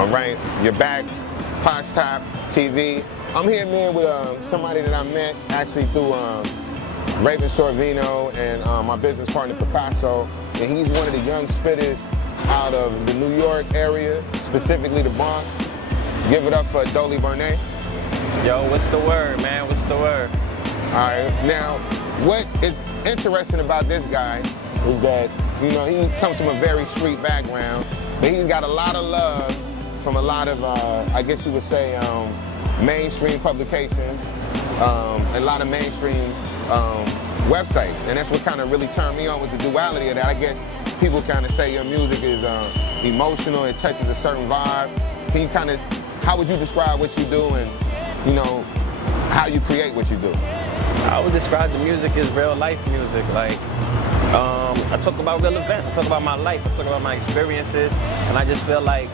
All right, you're back, Posh Top TV. I'm here, man, with somebody that I met actually through Raven Sorvino and my business partner Picasso, and he's one of the young spitters out of the New York area, specifically the Bronx. Give it up for Doley Bernays. Yo, what's the word, man? What's the word? All right, now, what is interesting about this guy is that, you know, he comes from a very street background, but he's got a lot of love from a lot of, I guess you would say, mainstream publications, a lot of mainstream websites. And that's what kind of really turned me on with the duality of that. I guess people kind of say your music is emotional, it touches a certain vibe. Can you kind of, how would you describe what you do and, you know, how you create what you do? I would describe the music as real life music. Like, I talk about real events, I talk about my life, I talk about my experiences, and I just feel like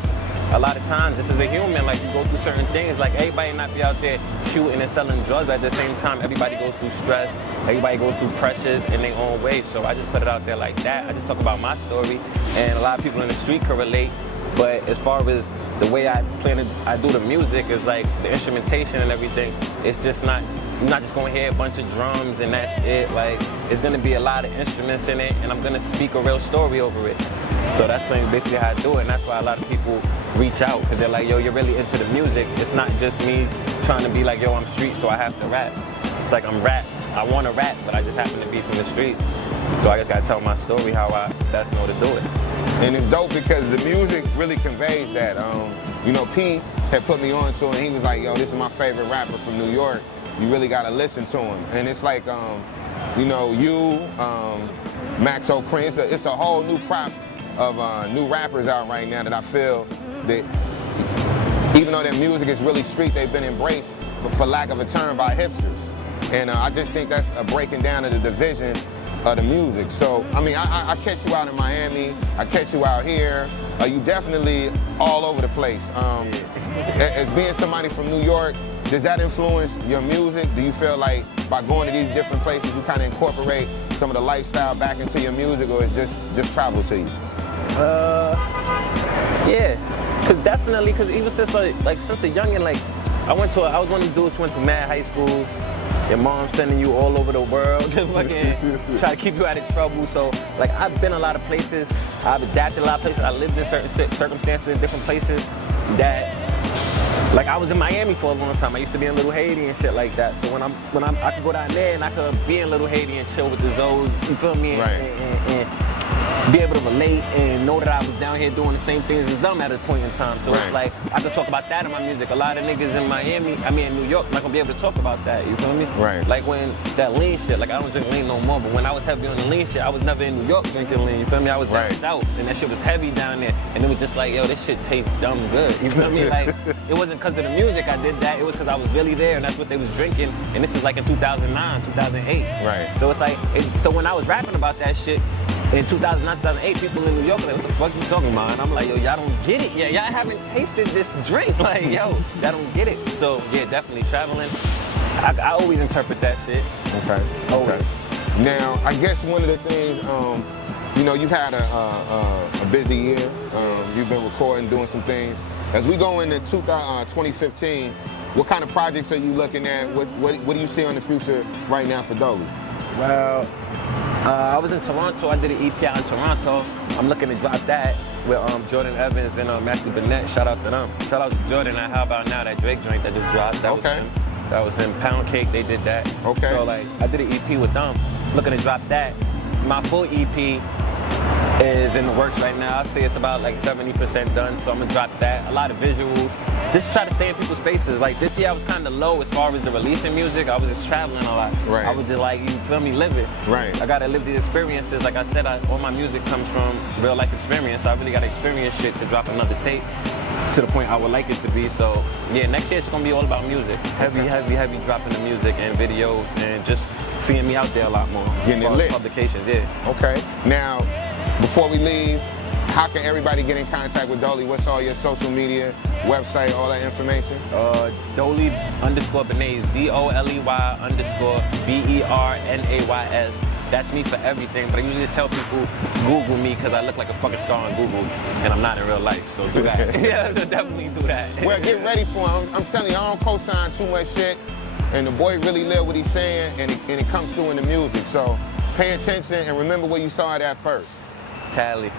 a lot of times, just as a human, like you go through certain things, like everybody not be out there shooting and selling drugs, but at the same time, everybody goes through stress, everybody goes through pressures in their own way, so I just put it out there like that. I just talk about my story, and a lot of people in the street can relate, but as far as the way I do the music is like the instrumentation and everything, it's just not, you're not just gonna hear a bunch of drums and that's it. Like, it's gonna be a lot of instruments in it, and I'm gonna speak a real story over it. So that's basically how I do it, and that's why a lot of people reach out, because they're like, yo, you're really into the music. It's not just me trying to be like, yo, I'm street, so I have to rap. It's like I'm rap. I want to rap, but I just happen to be from the streets. So I just gotta tell my story how I best know to do it. And it's dope because the music really conveys that. You know, P had put me on to it, and he was like, yo, this is my favorite rapper from New York. You really gotta listen to him. And it's like, you know, you, Max O'Crane, it's a whole new crop of new rappers out right now that I feel that even though their music is really street, they've been embraced, but for lack of a term, by hipsters. And I just think that's a breaking down of the division of the music. So, I mean, I catch you out in Miami, I catch you out here. You definitely all over the place. As being somebody from New York, does that influence your music? Do you feel like by going to these different places, you kind of incorporate some of the lifestyle back into your music, or it's just travel to you? Yeah, because even since since a youngin', like I was one of the dudes who went to mad high schools. Your mom sending you all over the world to fucking try to keep you out of trouble. So like I've been a lot of places, I've adapted a lot of places, I lived in certain circumstances in different places that, like I was in Miami for a long time. I used to be in Little Haiti and shit like that. So when I could go down there and I could be in Little Haiti and chill with the Zoes, you feel me? Right. And be able to relate and know that I was down here doing the same things as them at a point in time. So It's like, I could talk about that in my music. A lot of niggas in New York, not gonna be able to talk about that, you feel me? Right. Like when that lean shit, like I don't drink lean no more, but when I was heavy on the lean shit, I was never in New York drinking lean, you feel me? I was down south, and that shit was heavy down there, and it was just like, yo, this shit tastes dumb good, you feel me? Like, it wasn't because of the music I did that, it was because I was really there, and that's what they was drinking, and this is like in 2009, 2008. Right. So it's like, so when I was rapping about that shit, in 2009, 2008, people in New York were like, what the fuck you talking about? And I'm like, yo, y'all don't get it yet. Y'all haven't tasted this drink. Like, yo, y'all don't get it. So, yeah, definitely traveling. I always interpret that shit. Okay. Always. Okay. Now, I guess one of the things, you know, you've had a busy year. You've been recording, doing some things. As we go into 2015, what kind of projects are you looking at? What do you see on the future right now for Doley? Well, I was in Toronto. I did an EP out in Toronto. I'm looking to drop that with Jordan Evans and Matthew Bennett. Shout out to them. Shout out to Jordan and How About Now, that Drake joint that just dropped. That was him. That was him. Pound Cake, they did that. Okay. So like, I did an EP with them. Looking to drop that. My full EP is in the works right now. I'd say it's about like 70% done, so I'm gonna drop that. A lot of visuals. Just try to stay in people's faces. Like this year I was kind of low as far as the releasing music. I was just traveling a lot. Right. I was just like, you feel me, live it. Right. I gotta live these experiences. Like I said, all my music comes from real life experience. I really gotta experience shit to drop another tape to the point I would like it to be. So yeah, next year it's gonna be all about music. Heavy dropping the music and videos and just seeing me out there a lot more. Getting it lit. Publications, yeah. Okay. Now, before we leave, how can everybody get in contact with Doley? What's all your social media, website, all that information? Doley_Bernays, DOLEY_BERNAYS that's me for everything. But I usually tell people, Google me, because I look like a fucking star on Google, and I'm not in real life, so do that. Yeah, so definitely do that. Well, get ready for him. I'm telling you, I don't co-sign too much shit, and the boy really live what he's saying, and it comes through in the music. So pay attention and remember where you saw it at first. Cali.